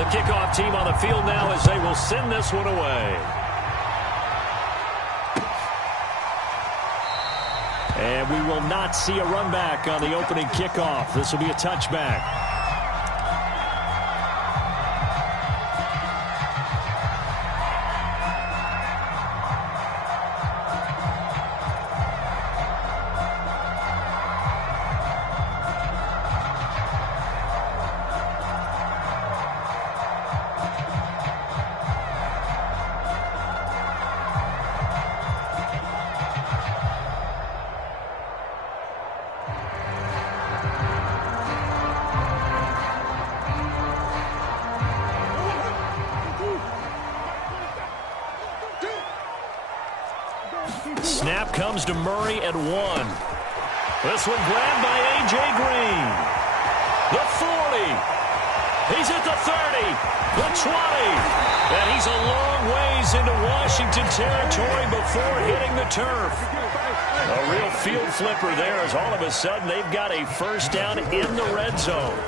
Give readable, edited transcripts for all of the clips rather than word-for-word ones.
The kickoff team on the field now as they will send this one away. And we will not see a run back on the opening kickoff. This will be a touchback. Snap comes to Murray at 1. This one grabbed by A.J. Green. The 40. He's at the 30. The 20. And he's a long ways into Washington territory before hitting the turf. A real field flipper there as all of a sudden they've got a first down in the red zone.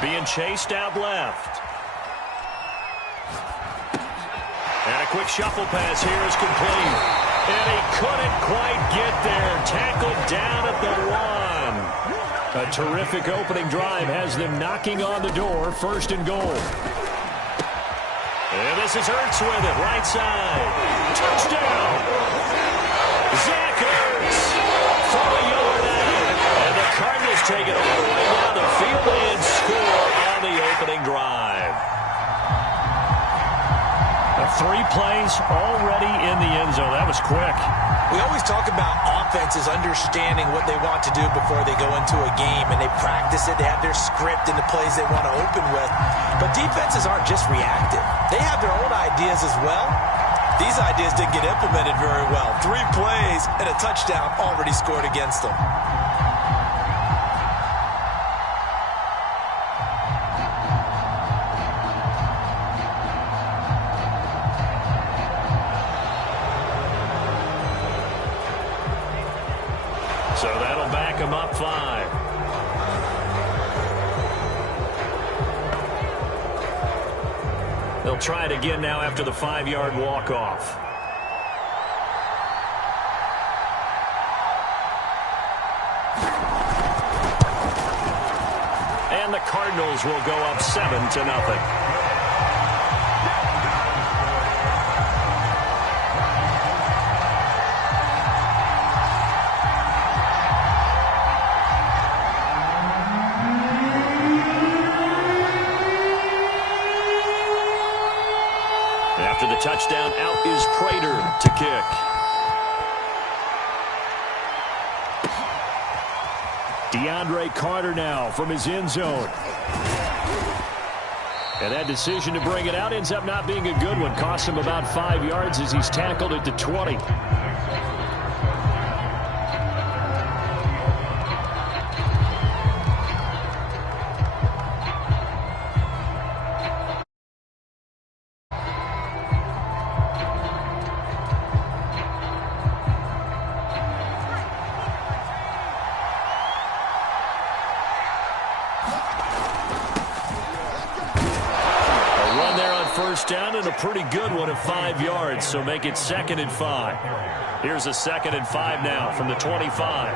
Being chased out left. And a quick shuffle pass here is complete. And he couldn't quite get there. Tackled down at the 1. A terrific opening drive has them knocking on the door. First and goal. And this is Ertz with it. Right side. Touchdown. Zach Ertz for a yard out. And the Cardinals take it all the way down the field and score on the opening drive. 3 plays already in the end zone. That was quick. We always talk about offenses understanding what they want to do before they go into a game, and they practice it. They have their script and the plays they want to open with. But defenses aren't just reactive. They have their own ideas as well. These ideas didn't get implemented very well. 3 plays and a touchdown already scored against them. So that'll back him up 5. They'll try it again now after the 5-yard walk-off. And the Cardinals will go up 7-0. After the touchdown, out is Prater to kick. DeAndre Carter now from his end zone. And that decision to bring it out ends up not being a good one. Costs him about 5 yards as he's tackled at the 20. First down and a pretty good one at 5 yards, so make it 2nd and 5. Here's a 2nd and 5 now from the 25.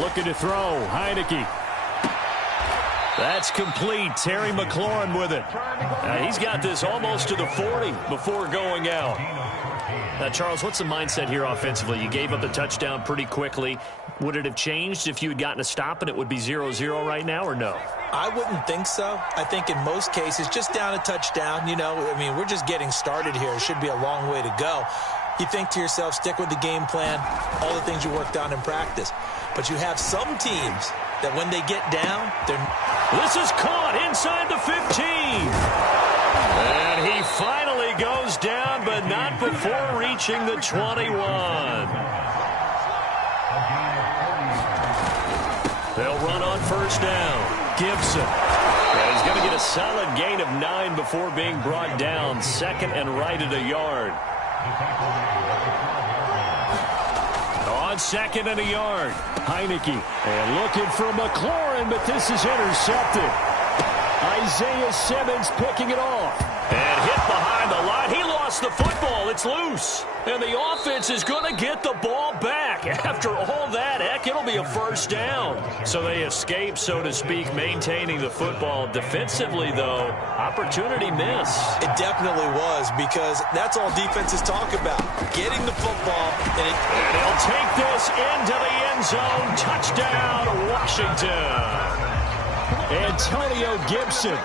Looking to throw, Heineke. That's complete. Terry McLaurin with it. He's got this almost to the 40 before going out. Now, Charles, what's the mindset here offensively? You gave up the touchdown pretty quickly. Would it have changed if you had gotten a stop and it would be 0-0 right now, or no? I wouldn't think so. I think in most cases, just down a touchdown, you know, I mean, we're just getting started here. It should be a long way to go. You think to yourself, stick with the game plan, all the things you worked on in practice. But you have some teams that when they get down, they're... This is caught inside the 15. And he finally goes down, but not before reaching the 21. They'll run on first down. Gibson. And he's going to get a solid gain of 9 before being brought down. 2nd and right at a yard. On 2nd and a yard. Heineke. And looking for McLaurin, but this is intercepted. Isaiah Simmons picking it off. And hit behind the line. He lost the football. It's loose. And the offense is going to get the ball back. After all that, heck, it'll be a first down. So they escape, so to speak, maintaining the football. Defensively, though, opportunity miss. It definitely was, because that's all defenses talk about, getting the football. And he'll take this into the end zone. Touchdown, Washington. Antonio Gibson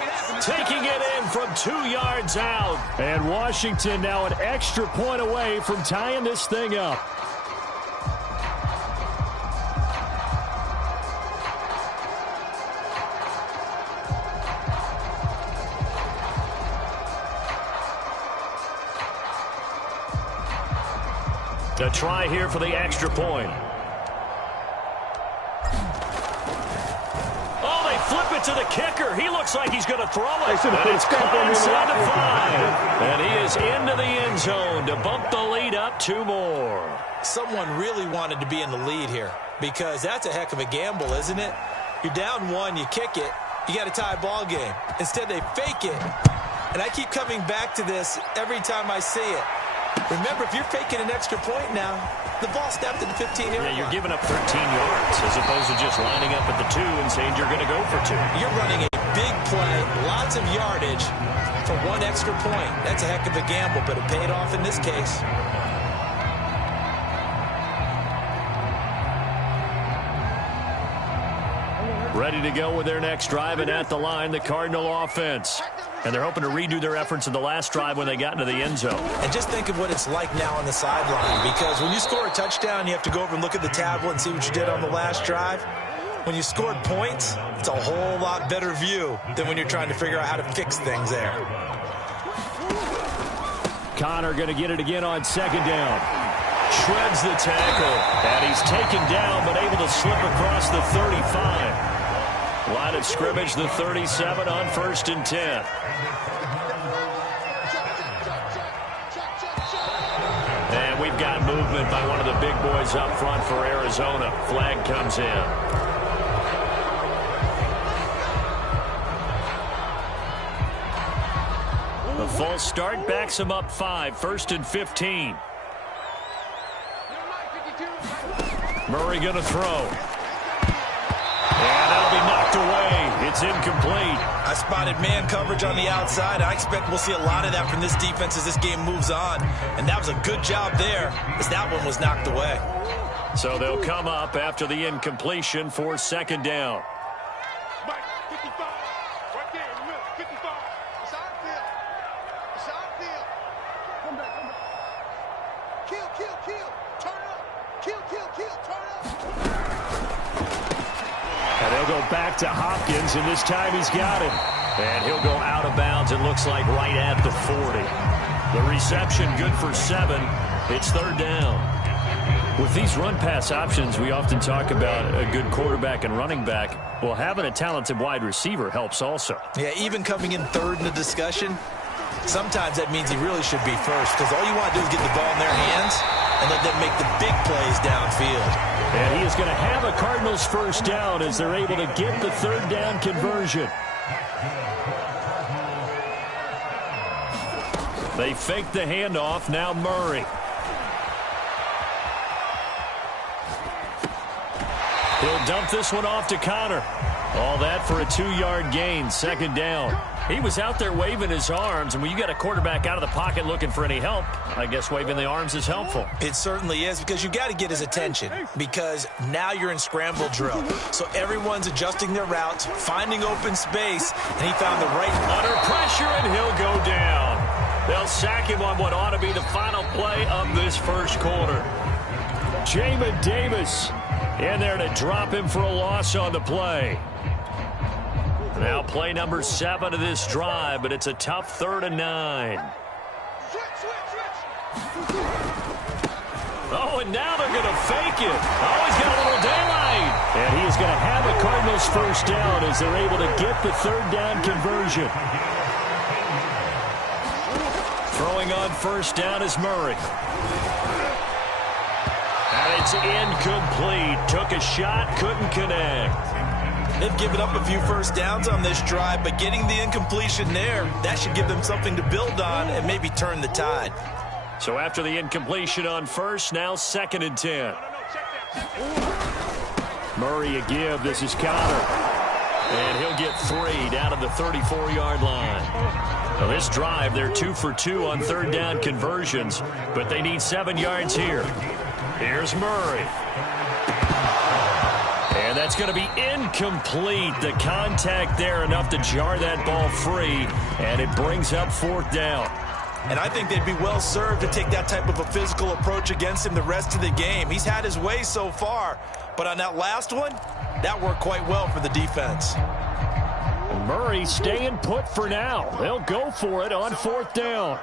taking it in from 2 yards out. And Washington now an extra point away from tying this thing up. A try here for the extra point. Flip it to the kicker. He looks like he's going to throw it. And it's caught inside the 5. And he is into the end zone to bump the lead up 2 more. Someone really wanted to be in the lead here, because that's a heck of a gamble, isn't it? You're down 1, you kick it, you got a tie ball game. Instead, they fake it. And I keep coming back to this every time I see it. Remember, if you're faking an extra point now, the ball snapped at the 15-yard line. Yeah, you're giving up 13 yards as opposed to just lining up at the 2 and saying you're going to go for 2. You're running a big play, lots of yardage for 1 extra point. That's a heck of a gamble, but it paid off in this case. Ready to go with their next drive, and at the line, the Cardinal offense. And they're hoping to redo their efforts in the last drive when they got into the end zone. And just think of what it's like now on the sideline, because when you score a touchdown, you have to go over and look at the tablet and see what you did on the last drive. When you scored points, it's a whole lot better view than when you're trying to figure out how to fix things there. Connor going to get it again on 2nd down. Shreds the tackle, and he's taken down but able to slip across the 35. Line of scrimmage, the 37 on 1st and 10. And we've got movement by one of the big boys up front for Arizona. Flag comes in. The false start backs him up 5, 1st and 15. Murray going to throw. And that'll be knocked away. It's incomplete. I spotted man coverage on the outside. I expect we'll see a lot of that from this defense as this game moves on. And that was a good job there, as that one was knocked away. So they'll come up after the incompletion for 2nd down. Back to Hopkins, and this time he's got him. And he'll go out of bounds, it looks like, right at the 40. The reception good for 7. It's 3rd down. With these run-pass options, we often talk about a good quarterback and running back. Well, having a talented wide receiver helps also. Yeah, even coming in 3rd in the discussion, sometimes that means he really should be first, because all you want to do is get the ball in their hands and let them make the big plays downfield. And he is going to have a Cardinals first down as they're able to get the 3rd down conversion. They fake the handoff. Now Murray. He'll dump this one off to Connor. All that for a 2-yard gain, 2nd down. He was out there waving his arms, and when you got a quarterback out of the pocket looking for any help, I guess waving the arms is helpful. It certainly is, because you've got to get his attention, because now you're in scramble drill. So everyone's adjusting their routes, finding open space, and he found the right under pressure, and he'll go down. They'll sack him on what ought to be the final play of this first quarter. Jamin Davis in there to drop him for a loss on the play. Now play number 7 of this drive, but it's a tough 3rd and 9. Oh, and now they're going to fake it. Oh, he's got a little daylight. And he is going to have a Cardinals first down as they're able to get the 3rd down conversion. Throwing on 1st down is Murray. And it's incomplete. Took a shot, couldn't connect. They've given up a few first downs on this drive, but getting the incompletion there, that should give them something to build on and maybe turn the tide. So after the incompletion on first, now 2nd and 10. Murray a give. This is Connor. And he'll get 3 down to the 34-yard line. Now this drive, they're 2 for 2 on third down conversions, but they need 7 yards here. Here's Murray. And that's going to be incomplete. The contact there enough to jar that ball free, and it brings up 4th down. And I think they'd be well served to take that type of a physical approach against him the rest of the game. He's had his way so far, but on that last one, that worked quite well for the defense. Murray staying put for now. They'll go for it on 4th down.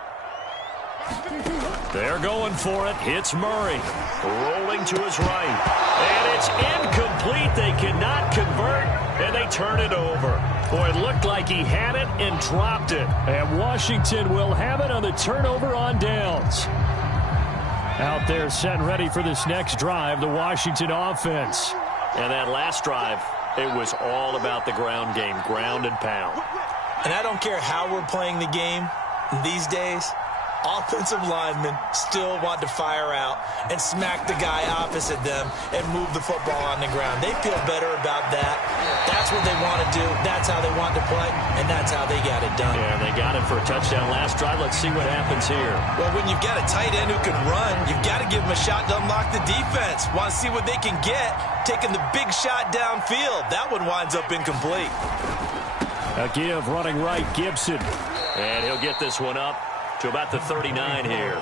They're going for it. Hits Murray. Rolling to his right. And it's incomplete. They cannot convert, and they turn it over. Boy, it looked like he had it and dropped it. And Washington will have it on the turnover on downs. Out there set and ready for this next drive, the Washington offense. And that last drive, it was all about the ground game, ground and pound. And I don't care how we're playing the game these days, offensive linemen still want to fire out and smack the guy opposite them and move the football on the ground. They feel better about that. That's what they want to do. That's how they want to play, and that's how they got it done. Yeah, they got it for a touchdown last drive. Let's see what happens here. Well, when you've got a tight end who can run, you've got to give him a shot to unlock the defense. Want to see what they can get, taking the big shot downfield. That one winds up incomplete. A give running right, Gibson. And he'll get this one up to about the 39 here.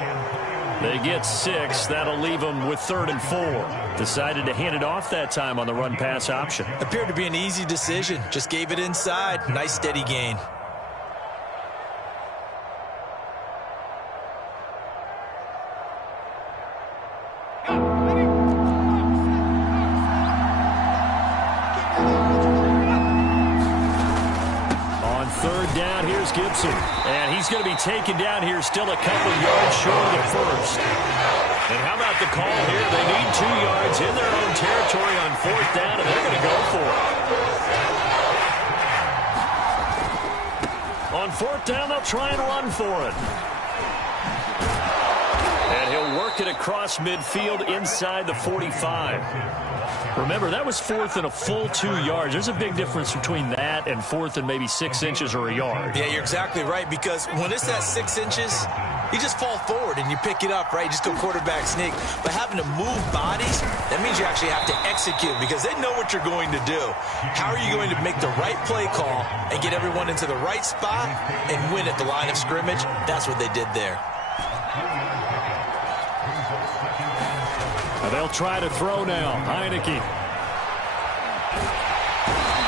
They get 6. That'll leave them with 3rd and 4. Decided to hand it off that time on the run-pass option. Appeared to be an easy decision. Just gave it inside. Nice steady gain. Gibson, and he's going to be taken down here still a couple yards short of the first. And how about the call here? They need 2 yards in their own territory on 4th down, and they're going to go for it. On 4th down, they'll try and run for it. And he'll work it across midfield inside the 45. Remember, that was 4th and a full 2 yards. There's a big difference between that and 4th and maybe 6 inches or a yard. Yeah, you're exactly right, because when it's that 6 inches, you just fall forward and you pick it up, right? You just go quarterback sneak. But having to move bodies, that means you actually have to execute because they know what you're going to do. How are you going to make the right play call and get everyone into the right spot and win at the line of scrimmage? That's what they did there. They'll try to throw now. Heineke.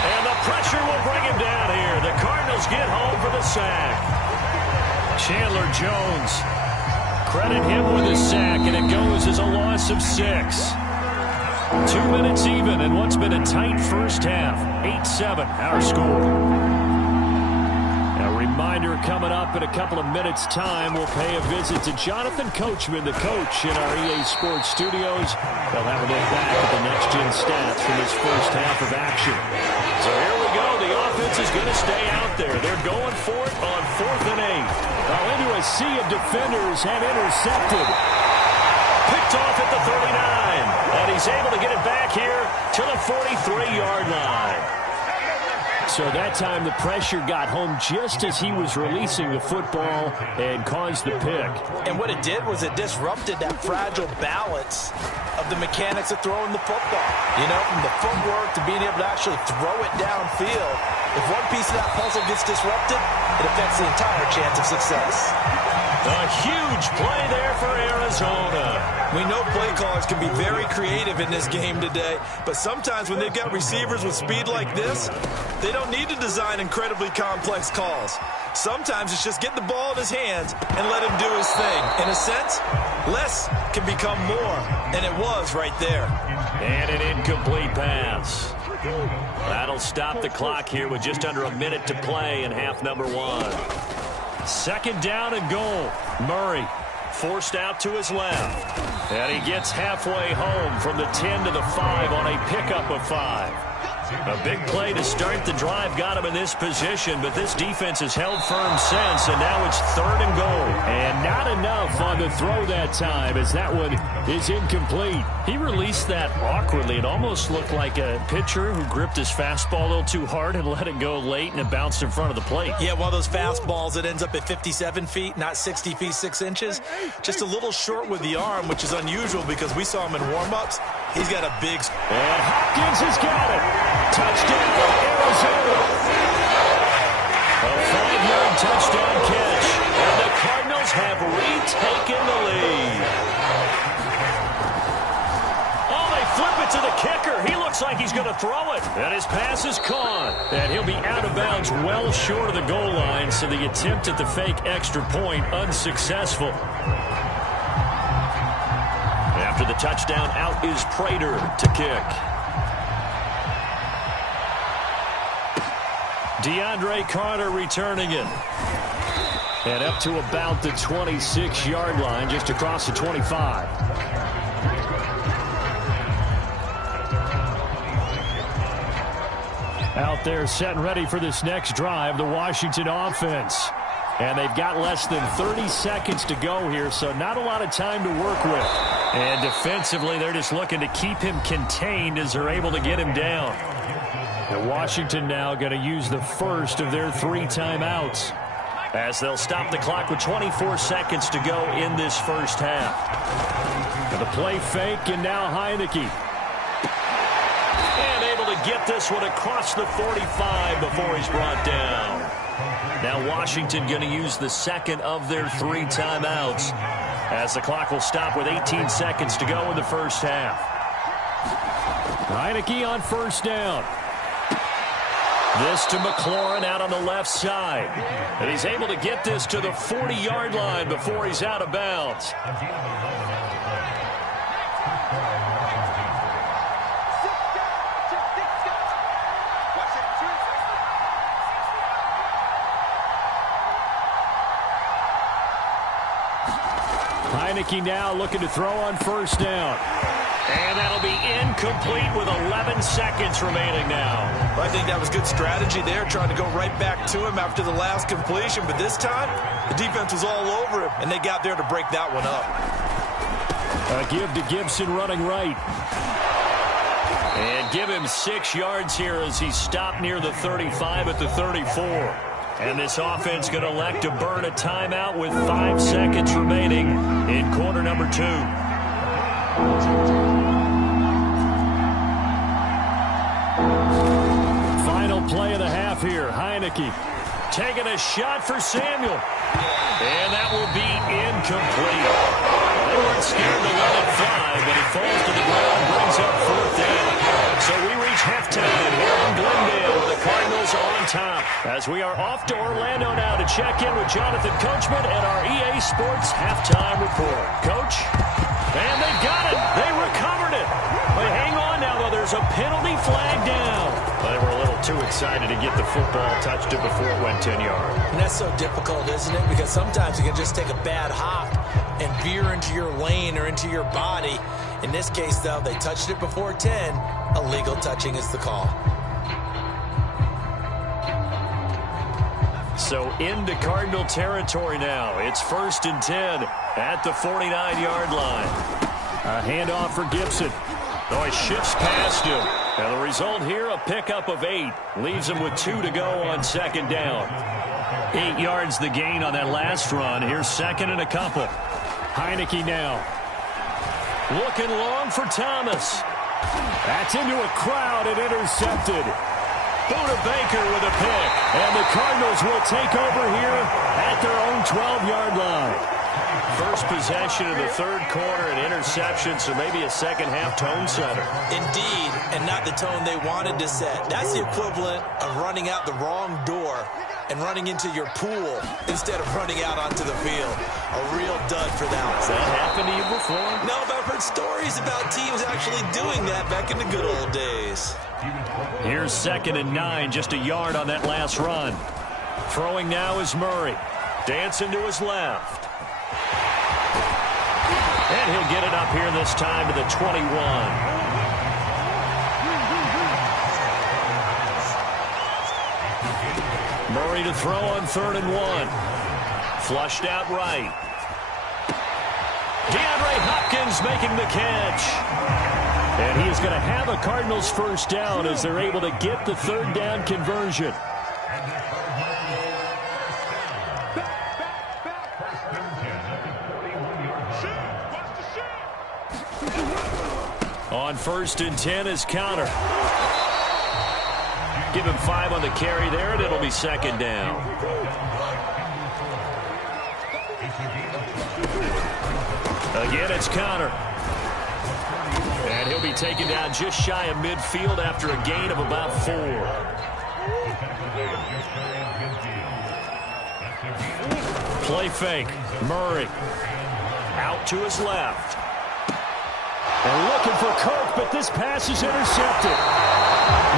And the pressure will bring him down here. The Cardinals get home for the sack. Chandler Jones. Credit him with a sack, and it goes as a loss of 6. 2 minutes even in what's been a tight first half. 8-7, our score. A reminder coming up in a couple of minutes' time. We'll pay a visit to Jonathan Coachman, the coach in our EA Sports studios. They'll have a look back at the next-gen stats from this first half of action. So here we go. The offense is going to stay out there. They're going for it on 4th and 8. Now into a sea of defenders and intercepted. Picked off at the 39. And he's able to get it back here to the 43-yard line. So that time the pressure got home just as he was releasing the football and caused the pick. And what it did was it disrupted that fragile balance of the mechanics of throwing the football. You know, from the footwork to being able to actually throw it downfield. If one piece of that puzzle gets disrupted, it affects the entire chance of success. A huge play there for Arizona. We know play callers can be very creative in this game today, but sometimes when they've got receivers with speed like this, they don't need to design incredibly complex calls. Sometimes it's just get the ball in his hands and let him do his thing. In a sense, less can become more, and it was right there. And an incomplete pass. That'll stop the clock here with just under a minute to play in half number 1. 2nd down and goal. Murray forced out to his left. And he gets halfway home from the 10 to the 5 on a pickup of 5. A big play to start the drive got him in this position, but this defense has held firm since, and now it's 3rd and goal. And not enough on the throw that time, as that one is incomplete. He released that awkwardly. It almost looked like a pitcher who gripped his fastball a little too hard and let it go late, and it bounced in front of the plate. Yeah, one of those fastballs, it ends up at 57 feet, not 60 feet, 6 inches. Just a little short with the arm, which is unusual because we saw him in warm-ups. He's got a big... And Hopkins has got it. Touchdown, Arizona. A 5-yard touchdown catch. And the Cardinals have retaken the lead. Oh, they flip it to the kicker. He looks like he's going to throw it. And his pass is caught. And he'll be out of bounds well short of the goal line, so the attempt at the fake extra point unsuccessful. After the touchdown, out is Prater to kick. DeAndre Carter returning it. And up to about the 26-yard line, just across the 25. Out there set and ready for this next drive, the Washington offense. And they've got less than 30 seconds to go here, so not a lot of time to work with. And defensively, they're just looking to keep him contained as they're able to get him down. And Washington now going to use the first of their 3 timeouts, as they'll stop the clock with 24 seconds to go in this first half. And the play fake, and now Heineke. And able to get this one across the 45 before he's brought down. Now Washington going to use the second of their 3 timeouts, as the clock will stop with 18 seconds to go in the first half. Heineke on first down. This to McLaurin out on the left side. And he's able to get this to the 40-yard line before he's out of bounds. Heineke now looking to throw on first down. And that'll be incomplete with 11 seconds remaining now. Well, I think that was good strategy there, trying to go right back to him after the last completion. But this time, the defense was all over him, and they got there to break that one up. A give to Gibson running right. And give him 6 yards here as he stopped near the 35 at the 34. And this offense going to elect to burn a timeout with 5 seconds remaining in quarter number 2. Final play of the half here. Heineke taking a shot for Samuel. And that will be incomplete. They weren't scared to let it fly, but it falls to the ground, brings up 4th down. So we reach halftime here in Glendale with the Cardinals on top, as we are off to Orlando now to check in with Jonathan Coachman and our EA Sports halftime report. Coach? And they got it. They recovered it. But hang on now, though. There's a penalty flag down. Well, they were a little too excited to get the football, touched it before it went 10 yards. And that's so difficult, isn't it? Because sometimes you can just take a bad hop and veer into your lane or into your body. In this case, though, they touched it before 10. Illegal touching is the call. So into Cardinal territory now. It's 1st and 10 at the 49-yard line. A handoff for Gibson. Oh, he shifts past him. And the result here, a pickup of 8. Leaves him with 2 to go on 2nd down. 8 yards the gain on that last run. Here's 2nd and a couple. Heineke now. Looking long for Thomas. That's into a crowd and intercepted. Buda Baker with a pick. And the Cardinals will take over here at their own 12-yard line. First possession of the 3rd quarter, an interception, so maybe a second-half tone setter. Indeed, and not the tone they wanted to set. That's the equivalent of running out the wrong door and running into your pool instead of running out onto the field. A real dud for that. Has that happened to you before? No, but I've heard stories about teams actually doing that back in the good old days. Here's 2nd and 9, just a yard on that last run. Throwing now is Murray. Dancing to his left. And And he'll get it up here this time to the 21. Murray to throw on 3rd and 1. Flushed out right. DeAndre Hopkins making the catch. And he is going to have a Cardinals first down as they're able to get the 3rd down conversion. On 1st and 10 is Counter. Give him 5 on the carry there, and it'll be 2nd down. Again, it's Counter. And he'll be taken down just shy of midfield after a gain of about 4. Play fake. Murray. Out to his left. And looking for Kirk, but this pass is intercepted.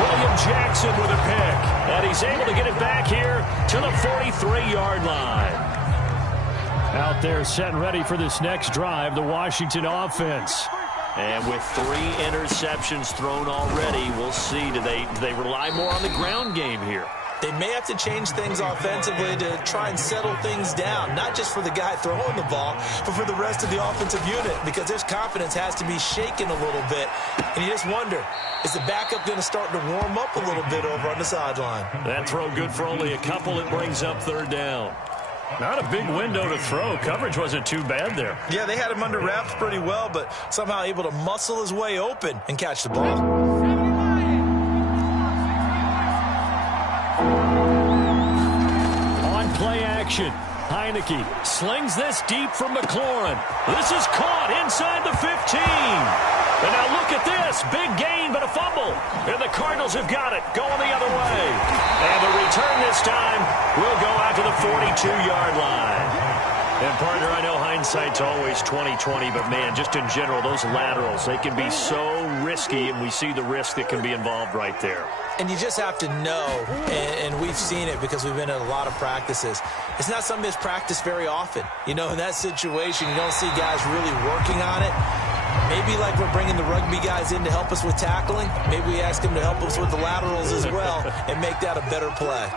William Jackson with a pick. And he's able to get it back here to the 43-yard line. Out there set and ready for this next drive, the Washington offense. And with 3 interceptions thrown already, we'll see. Do they rely more on the ground game here? They may have to change things offensively to try and settle things down, not just for the guy throwing the ball, but for the rest of the offensive unit, because his confidence has to be shaken a little bit. And you just wonder, is the backup going to start to warm up a little bit over on the sideline? That throw good for only a couple. It brings up 3rd down. Not a big window to throw. Coverage wasn't too bad there. Yeah, they had him under wraps pretty well, but somehow able to muscle his way open and catch the ball. Play action. Heineke slings this deep from McLaurin. This is caught inside the 15. And now look at this. Big gain, but a fumble. And the Cardinals have got it. Going the other way. And the return this time will go out to the 42-yard line. And, partner, I know hindsight's always 20/20, but, man, just in general, those laterals, they can be so risky, and we see the risk that can be involved right there. And you just have to know, and we've seen it because we've been at a lot of practices. It's not something that's practiced very often. You know, in that situation, you don't see guys really working on it. Maybe like we're bringing the rugby guys in to help us with tackling, maybe we ask them to help us with the laterals as well and make that a better play.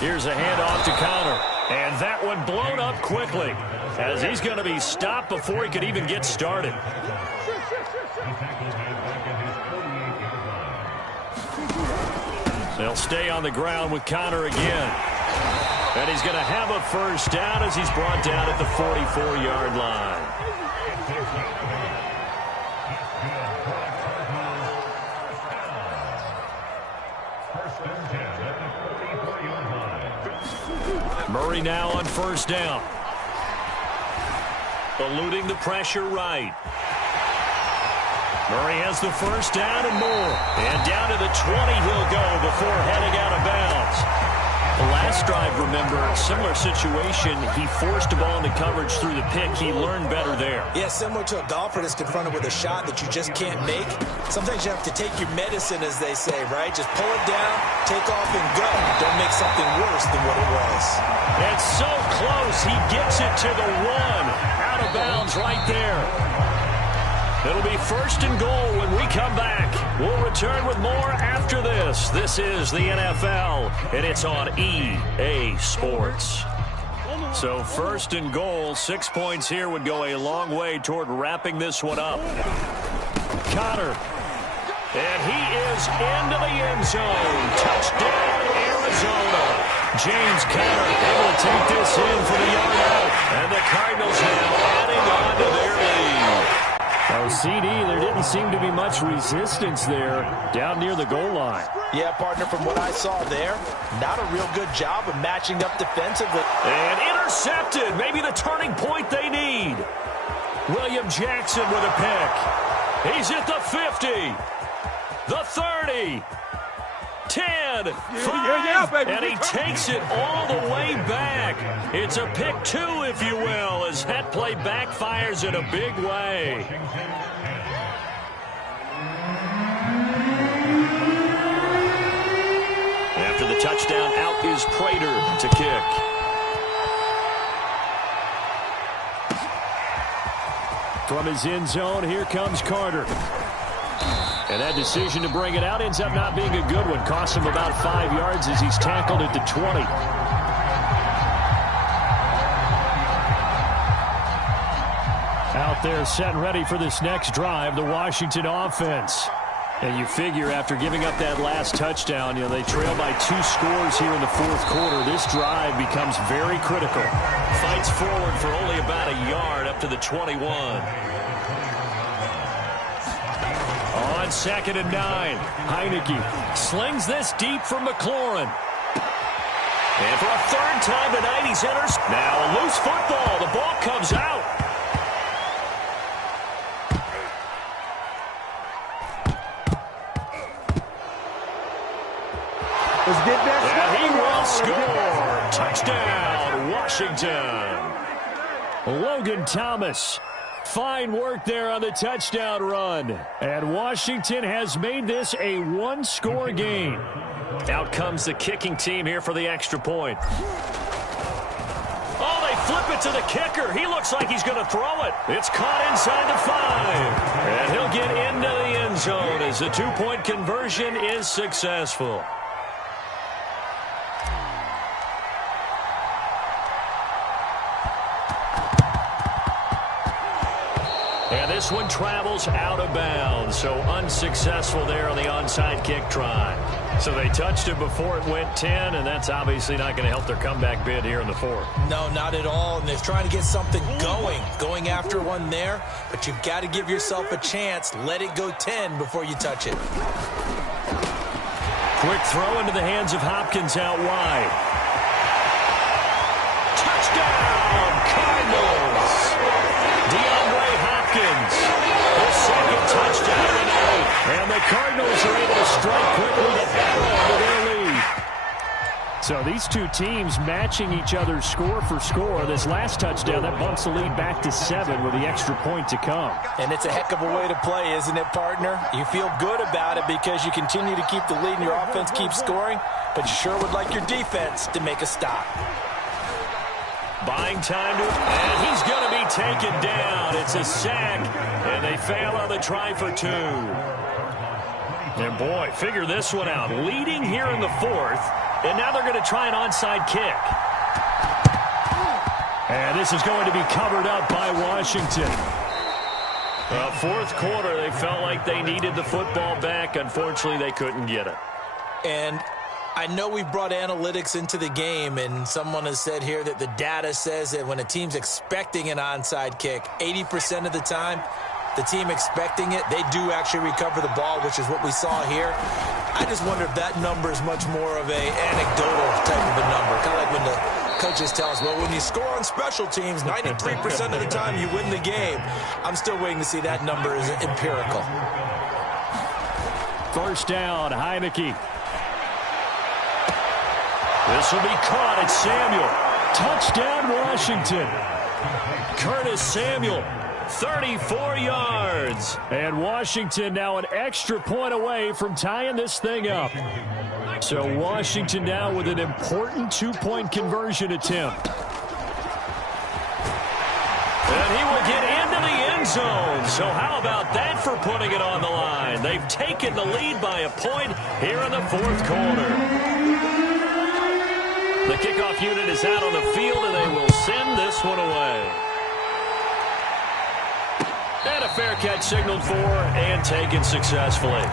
Here's a handoff to Counter. And that one blown up quickly as he's going to be stopped before he could even get started. They'll stay on the ground with Counter again. And he's going to have a first down as he's brought down at the 44-yard line. Murray now on 1st down. Eluding the pressure right. Murray has the first down and more. And down to the 20 he'll go before heading out of bounds. The last drive, remember, similar situation. He forced the ball into coverage through the pick. He learned better there. Yeah, similar to a golfer that's confronted with a shot that you just can't make. Sometimes you have to take your medicine, as they say, right? Just pull it down, take off, and go. Don't make something worse than what it was. It's so close. He gets it to the 1. Out of bounds right there. It'll be 1st and goal when we come back. We'll return with more after this. This is the NFL, and it's on EA Sports. So 1st and goal, 6 points here would go a long way toward wrapping this one up. Counter. And he is into the end zone. Touchdown, Arizona. James Conner able to take this in for the yard out. And the Cardinals now adding on to their lead. Oh, CD, there didn't seem to be much resistance there down near the goal line. Yeah, partner, from what I saw there, not a real good job of matching up defensively. And intercepted. Maybe the turning point they need. William Jackson with a pick. He's at the 50. The 30. 10, 5, and he takes it all the way back. It's a pick 2, if you will, as that play backfires in a big way. After the touchdown, out is Prater to kick. From his end zone, here comes Carter. And that decision to bring it out ends up not being a good one. Costs him about 5 yards as he's tackled at the 20. Out there set and ready for this next drive, the Washington offense. And you figure after giving up that last touchdown, they trail by 2 scores here in the fourth quarter. This drive becomes very critical. Fights forward for only about a yard up to the 21. On 2nd and 9, Heineke slings this deep from McLaurin. And for a third time tonight, he's enters. Now a loose football. The ball comes out. And he will score. Touchdown, Washington. Logan Thomas. Fine work there on the touchdown run. And Washington has made this a one-score game. Out comes the kicking team here for the extra point. Oh, they flip it to the kicker. He looks like he's going to throw it. It's caught inside the 5. And he'll get into the end zone as the 2-point conversion is successful. And this one travels out of bounds, so unsuccessful there on the onside kick try. So they touched it before it went 10, and that's obviously not going to help their comeback bid here in the fourth. No, not at all, and they're trying to get something going after one there, but you've got to give yourself a chance. Let it go 10 before you touch it. Quick throw into the hands of Hopkins out wide. Touchdown, Cardinals! DeAndre Hopkins, his second touchdown of the night. And the Cardinals are able to strike quickly to add on to their lead. So these two teams matching each other's score for score. This last touchdown, that bumps the lead back to 7 with the extra point to come. And it's a heck of a way to play, isn't it, partner? You feel good about it because you continue to keep the lead and your offense keeps scoring, but you sure would like your defense to make a stop. Buying time and he's going to be taken down. It's a sack, and they fail on the try for 2. And boy, figure this one out. Leading here in the fourth, and now they're going to try an onside kick. And this is going to be covered up by Washington. Fourth quarter, they felt like they needed the football back. Unfortunately, they couldn't get it. And I know we brought analytics into the game, and someone has said here that the data says that when a team's expecting an onside kick, 80% of the time, the team expecting it, they do actually recover the ball, which is what we saw here. I just wonder if that number is much more of a anecdotal type of a number, kind of like when the coaches tell us, well, when you score on special teams, 93% of the time you win the game. I'm still waiting to see that number is empirical. First down, Heineke. This will be caught at Samuel. Touchdown, Washington. Curtis Samuel, 34 yards. And Washington now an extra point away from tying this thing up. So Washington now with an important 2-point conversion attempt. And he will get into the end zone. So how about that for putting it on the line? They've taken the lead by a point here in the fourth quarter. The kickoff unit is out on the field, and they will send this one away. And a fair catch signaled for and taken successfully.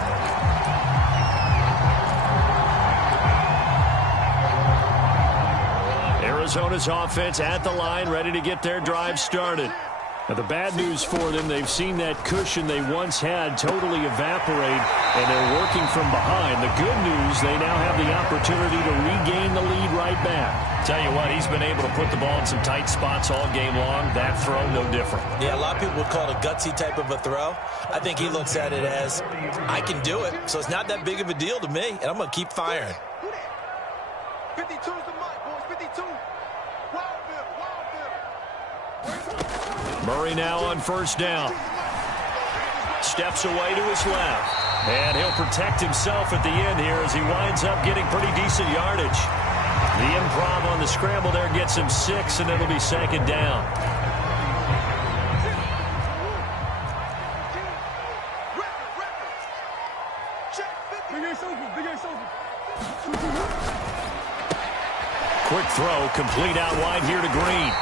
Arizona's offense at the line, ready to get their drive started. Now, the bad news for them, they've seen that cushion they once had totally evaporate, and they're working from behind. The good news, they now have the opportunity to regain the lead right back. Tell you what, he's been able to put the ball in some tight spots all game long. That throw, no different. Yeah, a lot of people would call it a gutsy type of a throw. I think he looks at it as, I can do it, so it's not that big of a deal to me, and I'm going to keep firing. 52's the mic, boys, 52. Murray now on first down. Steps away to his left. And he'll protect himself at the end here as he winds up getting pretty decent yardage. The improv on the scramble there gets him 6, and it'll be second down. throw, complete out wide here to Green.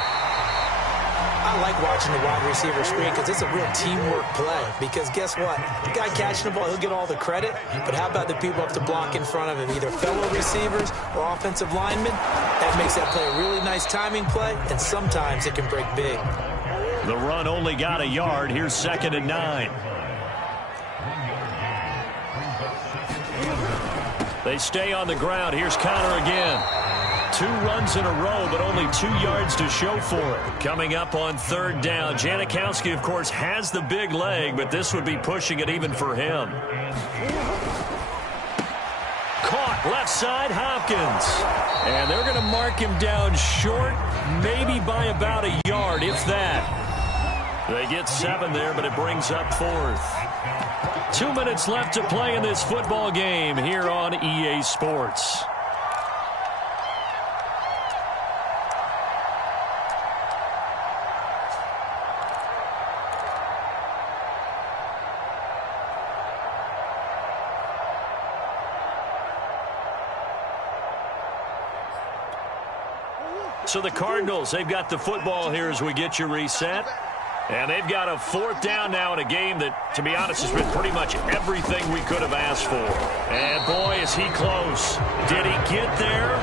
I like watching the wide receiver screen because it's a real teamwork play. Because guess what? The guy catching the ball, he'll get all the credit. But how about the people up to block in front of him, either fellow receivers or offensive linemen? That makes that play a really nice timing play, and sometimes it can break big. The run only got a yard. Here's 2nd and 9. They stay on the ground. Here's Connor again. 2 runs in a row, but only 2 yards to show for it. Coming up on 3rd down, Janikowski, of course, has the big leg, but this would be pushing it even for him. Caught left side, Hopkins. And they're going to mark him down short, maybe by about a yard, if that. They get 7 there, but it brings up 4th. 2 minutes left to play in this football game here on EA Sports. So the Cardinals, they've got the football here as we get you reset. And they've got a 4th down now in a game that, to be honest, has been pretty much everything we could have asked for. And, boy, is he close. Did he get there?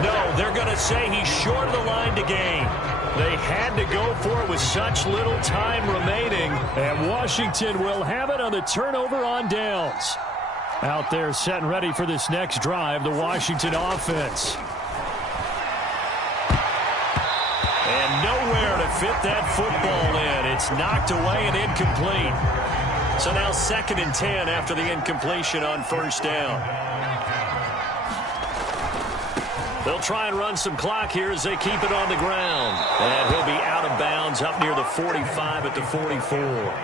No, they're going to say he's short of the line to gain. They had to go for it with such little time remaining. And Washington will have it on the turnover on downs. Out there set and ready for this next drive, the Washington offense. And nowhere to fit that football in. It's knocked away and incomplete. So now 2nd and 10 after the incompletion on 1st down. They'll try and run some clock here as they keep it on the ground. And he'll be out of bounds up near the 45 at the 44.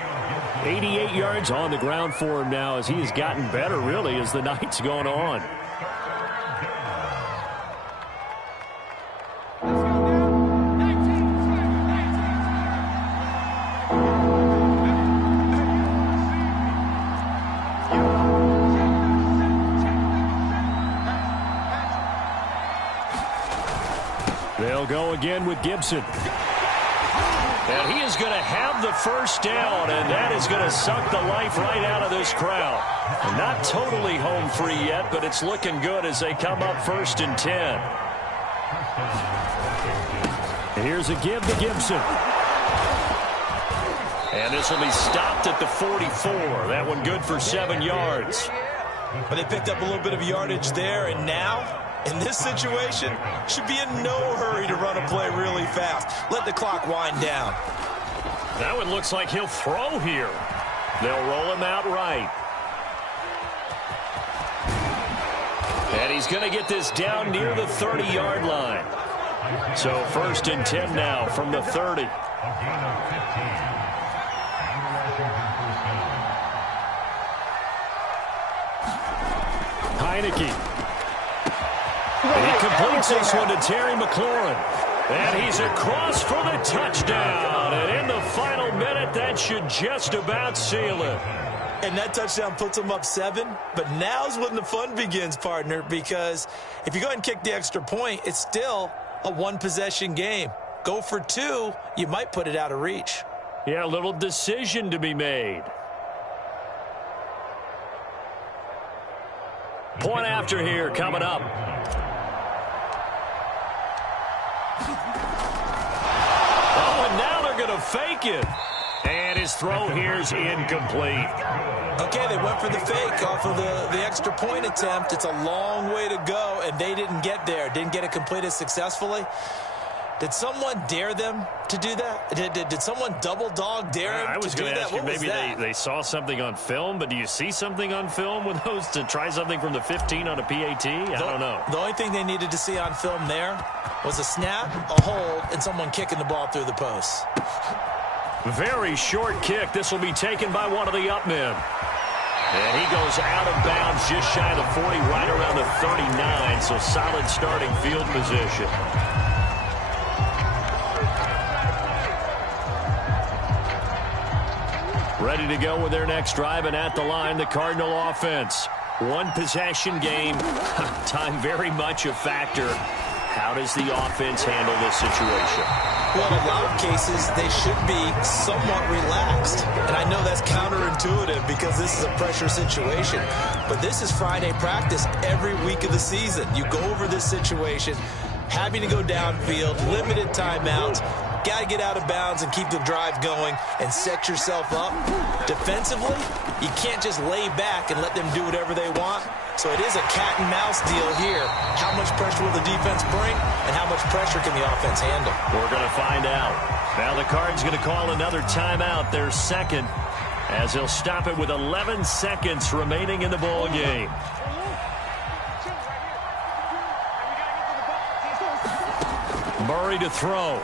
88 yards on the ground for him now as he has gotten better, really, as the night's gone on. They'll go again with Gibson. And he is going to have the 1st down, and that is going to suck the life right out of this crowd. Not totally home free yet, but it's looking good as they come up 1st and 10. Here's a give to Gibson. And this will be stopped at the 44. That one good for 7 yards. But they picked up a little bit of yardage there, and now, in this situation, should be in no hurry to run a play really fast. Let the clock wind down. That one looks like he'll throw here. They'll roll him out right. And he's going to get this down near the 30-yard line. So 1st and 10 now from the 30. Heineke. He completes this one to Terry McLaurin. And he's across for the touchdown. And in the final minute, that should just about seal it. And that touchdown puts them up 7. But now's when the fun begins, partner, because if you go ahead and kick the extra point, it's still a 1-possession game. Go for 2, you might put it out of reach. Yeah, a little decision to be made. Point after here coming up. Oh, and now they're going to fake it. And his throw here's incomplete. Okay, they went for the fake off of the extra point attempt. It's a long way to go, and they didn't get there. Didn't get it completed successfully. Did someone dare them to do that? Did someone double dog dare them to do that? I was going to ask you, maybe they saw something on film, but do you see something on film with those to try something from the 15 on a PAT? I don't know. The only thing they needed to see on film there was a snap, a hold, and someone kicking the ball through the post. Very short kick. This will be taken by one of the up men. And he goes out of bounds just shy of the 40, right around the 39, so solid starting field position. Ready to go with their next drive, and at the line, the Cardinal offense. 1-possession game. Time very much a factor. How does the offense handle this situation? Well, in a lot of cases, they should be somewhat relaxed. And I know that's counterintuitive because this is a pressure situation. But this is Friday practice every week of the season. You go over this situation, having to go downfield, limited timeouts, got to get out of bounds and keep the drive going and set yourself up. Defensively, you can't just lay back and let them do whatever they want. So it is a cat and mouse deal here. How much pressure will the defense bring, and how much pressure can the offense handle? We're going to find out. Now the Card's going to call another timeout, their second, as they'll stop it with 11 seconds remaining in the ball game. Murray to throw.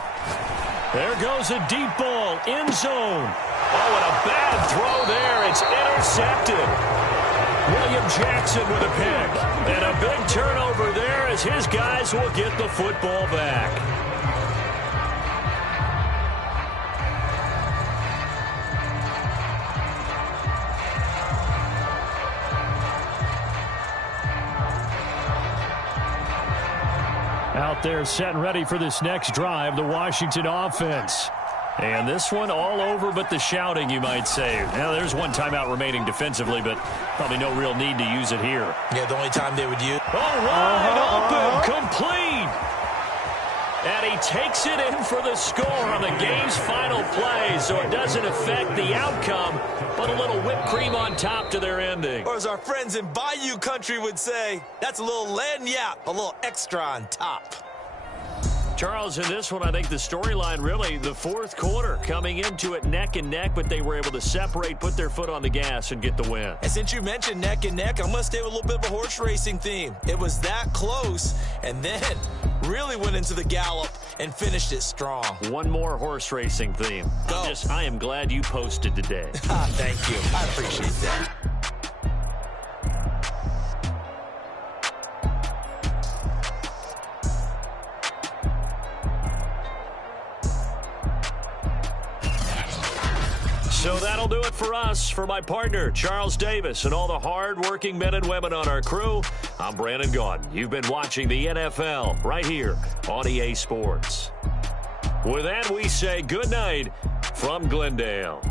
There goes a deep ball, end zone. Oh, and a bad throw there. It's intercepted. William Jackson with a pick. And a big turnover there as his guys will get the football back. Out there set and ready for this next drive, the Washington offense. And this one all over but the shouting, you might say. Now, there's one timeout remaining defensively, but probably no real need to use it here. Yeah, the only time they would use. All right, open, complete. And he takes it in for the score on the game's final play, so it doesn't affect the outcome, but a little whipped cream on top to their ending. Or as our friends in Bayou Country would say, that's a little lagniappe, a little extra on top. Charles, in this one, I think the storyline really, the fourth quarter, coming into it neck and neck, but they were able to separate, put their foot on the gas, and get the win. And since you mentioned neck and neck, I'm going to stay with a little bit of a horse racing theme. It was that close, and then really went into the gallop and finished it strong. One more horse racing theme. I am glad you posted today. Thank you. I appreciate that. So that'll do it for us. For my partner, Charles Davis, and all the hard-working men and women on our crew, I'm Brandon Gaudin. You've been watching the NFL right here on EA Sports. With that, we say good night from Glendale.